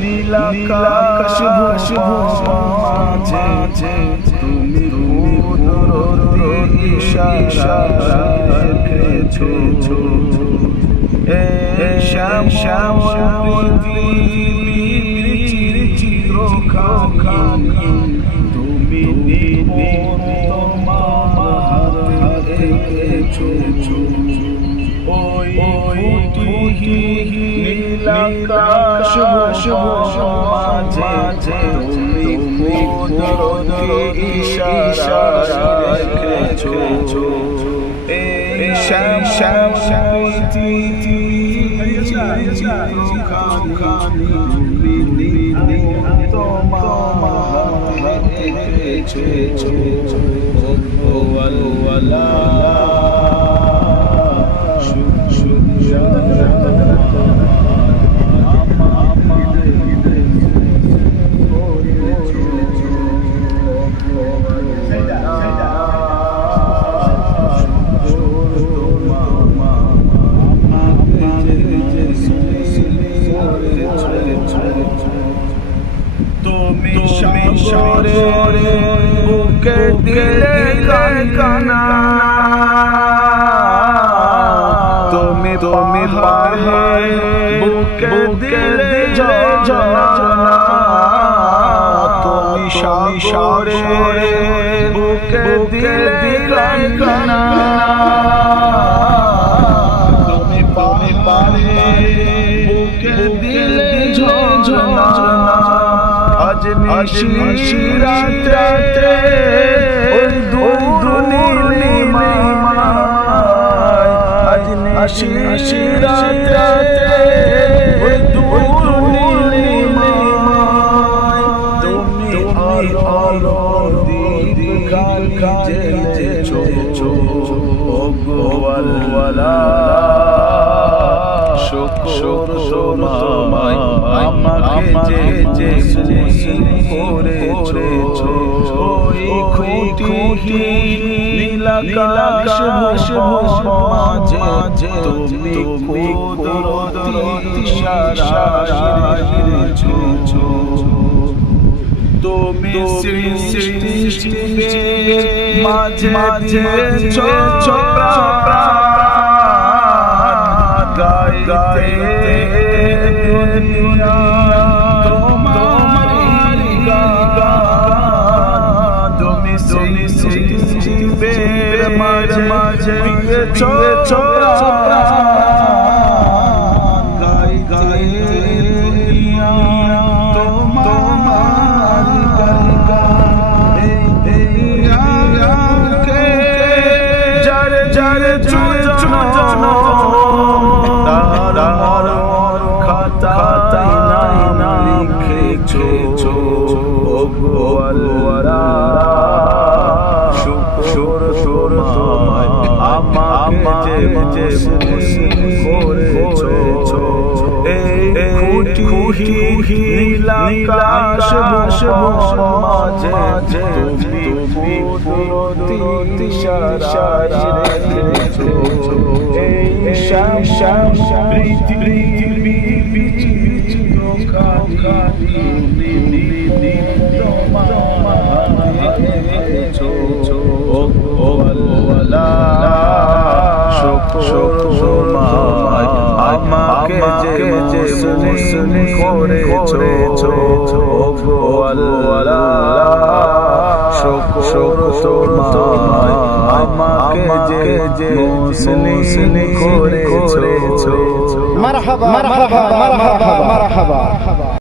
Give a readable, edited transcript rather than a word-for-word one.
নীলাকাশ মাঝে তুমি কুদরতি ইশারা রেখেছো। শ্যাম শ্যাম পৃথিবীর চিত্রখানি তুমি তোমার হাতে রেখেছো। ওই নীলাকাশ মাঝে তুমি কুদরতি ইশারা রেখেছো। শ্যাম শ্যাম পৃথিবীর চিত্রখানি তুমি তোমার হাতে রেখেছো। তুমি সাগরে বুকে দিলে কানা, তুমি পাহাড়ে বুকে দিলে ঝরনা। তুমি সাগরে বুকে দিলে কানা, তুমি পাহাড়ে বুকে দিলে ঝরনা। আজ নিশি রাতে ওই দুর্নীলিমায়, আজ নিশি রাতে ওই দুর্নীলিমায় তুমি আলো দীপখানি জ্বেলেছো। ওগোওয়ালা শুকর তোমায় আমাকে যে করেছো। ওই খুঁটি নীলাকাশ মাঝে তুমি কুদরতি ইশারা রেখেছো। তুমি সৃষ্টির মাঝে গাইতে দুনিয়া তোমার গান। তুমি সৃষ্টির মাঝে গাইতে দুনিয়া তোমার গান। যারে খাতায় নাম লিখেছো। ওগোওয়ালা শুকর তোমায় আমাকে যে করেছো। এই খুঁটি নীলাকাশ মাঝে তুমি কুদরতি ইশারা রেখেছো। এই শ্যাম শ্যাম পৃথিবীর চিত্রখানি তুমি তোমার হাতে রেখেছো। ওগোওয়ালা শুকর তোমায় আমাকে যে করেছো। ওগোওয়ালা শুকর তোমায় আমাকে যে করেছো। মারহাবা মারহাবা মারহাবা মারহাবা।